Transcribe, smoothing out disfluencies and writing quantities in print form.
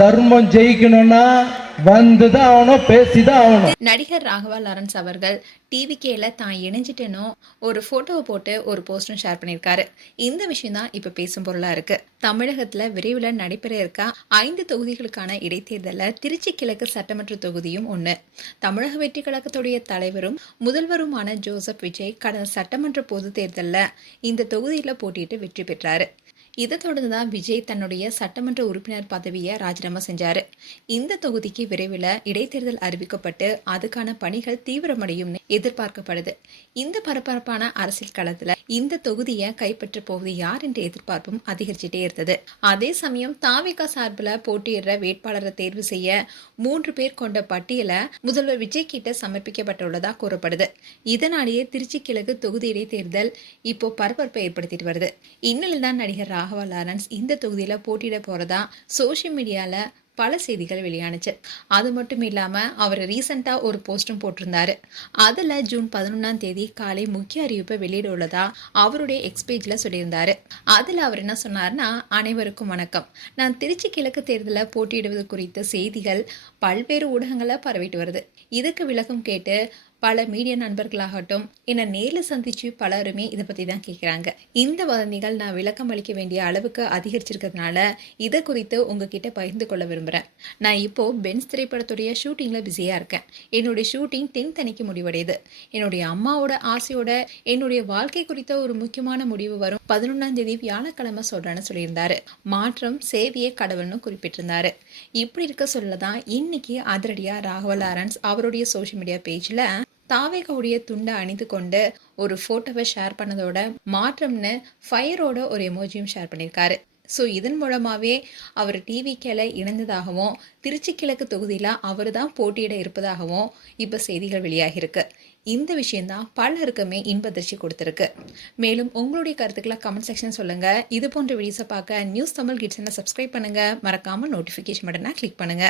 தர்மம் ஜெயிக்கணும்னா வந்துதான் ஆகணும், பேசிதான் ஆகணும். நடிகர் ராகவா லாரன்ஸ் அவர்கள் டிவிகேல தான் இணைஞ்சிட்டேனோ ஒரு போட்டோவை போட்டு ஒரு போஸ்டும் ஷேர் பண்ணியிருக்காரு. இந்த விஷயம் தான் இப்ப பேசும் பொருளா இருக்கு. தமிழகத்துல விரைவில் நடைபெற இருக்க 5 தொகுதிகளுக்கான இடைத்தேர்தலில் திருச்சி கிழக்கு சட்டமன்ற தொகுதியும் ஒண்ணு. தமிழக வெற்றி கழகத்துடைய தலைவரும் முதல்வருமான ஜோசப் விஜய் கடந்த சட்டமன்ற பொது தேர்தலில் இந்த தொகுதியில போட்டியிட்டு வெற்றி பெற்றாரு. இதை தொடர்ந்து தான் விஜய் தன்னுடைய சட்டமன்ற உறுப்பினர் பதவியை ராஜினாமா செஞ்சாரு. இந்த தொகுதிக்கு விரைவில் இடைத்தேர்தல் அறிவிக்கப்பட்டு அதுக்கான பணிகள் தீவிரமடையும் எதிர்பார்க்கப்படுது. இந்த பரபரப்பான அரசியல் களத்துல இந்த தொகுதியை கைப்பற்ற போவது யார் என்ற எதிர்பார்ப்பும் அதிகரிச்சுட்டே இருந்தது. அதே சமயம் தாவேகா சார்பில் போட்டியிடுற வேட்பாளரை தேர்வு செய்ய 3 பேர் கொண்ட பட்டியலை முதல்வர் விஜய் கிட்ட சமர்ப்பிக்கப்பட்டுள்ளதா கூறப்படுது. இதனாலேயே திருச்சி கிழக்கு தொகுதி இடைத்தேர்தல் இப்போ பரபரப்பை ஏற்படுத்திட்டு வருது. இந்நிலையில் தான் நடிகர் ராகவா லாரன்ஸ் இந்த தொகுதியில போட்டியிட போறதா சோசியல் மீடியால பல செய்திகள் வெளியானுச்சு. அது மட்டும் இல்லாம அவர் ரீசெண்டா ஒரு போஸ்டும் போட்டிருந்தாரு. அதுல ஜூன் 11ஆம் தேதி காலை முக்கிய அறிவிப்பை வெளியிட உள்ளதா அவருடைய எக்ஸ்பேஜ்ல சொல்லியிருந்தாரு. அதுல அவர் என்ன சொன்னார்னா, அனைவருக்கும் வணக்கம், நான் திருச்சி கிழக்கு தேர்தலில் போட்டியிடுவது குறித்த செய்திகள் பல்வேறு ஊடகங்கள்ல பரவிட்டு வருது. இதுக்கு விளக்கம் கேட்டு பல மீடியா நண்பர்களாகட்டும் என்னை நேரில் சந்திச்சு பலருமே இதை பற்றி தான் கேட்குறாங்க. இந்த வதந்திகள் நான் விளக்கம் அளிக்க வேண்டிய அளவுக்கு அதிகரிச்சிருக்கிறதுனால இதை குறித்து உங்ககிட்ட பகிர்ந்து கொள்ள விரும்புகிறேன். நான் இப்போ பென்ஸ் திரைப்படத்துடைய ஷூட்டிங்கில் பிஸியாக இருக்கேன். என்னுடைய ஷூட்டிங் 10th அன்னைக்கு முடிவடையுது. என்னுடைய அம்மாவோட ஆசையோட என்னுடைய வாழ்க்கை குறித்த ஒரு முக்கியமான முடிவு வரும் 11ஆம் தேதி வியாழக்கிழமை சொல்கிறேன்னு சொல்லியிருந்தாரு. மாற்றம் சேவையே கடவுள்னு குறிப்பிட்டிருந்தாரு. இப்படி இருக்க சொல்லதான் இன்னைக்கு அதிரடியாக ராகவா லாரன்ஸ் அவருடைய சோஷியல் மீடியா பேஜில் தாவேகாவுடைய துண்டை அணிந்து கொண்டு ஒரு போட்டோவை ஷேர் பண்ணதோட மாற்றம்னு ஃபயரோட ஒரு எமோஜியும் ஷேர் பண்ணியிருக்காரு. ஸோ இதன் மூலமாகவே அவர் டிவிகேல இணைந்ததாகவும் திருச்சி கிழக்கு தொகுதியில் அவர் தான் போட்டியிட இருப்பதாகவும் இப்போ செய்திகள் வெளியாகிருக்கு. இந்த விஷயம்தான் பலருக்குமே இன்பதிர்ச்சி கொடுத்துருக்கு. மேலும் உங்களுடைய கருத்துக்களை கமெண்ட் செக்ஷன் சொல்லுங்க. இது போன்ற வீடியோஸை பார்க்க நியூஸ் தமிழ் கிட்ஸ் சப்ஸ்கிரைப் பண்ணுங்க. மறக்காம நோட்டிஃபிகேஷன் பட்டனை கிளிக் பண்ணுங்க.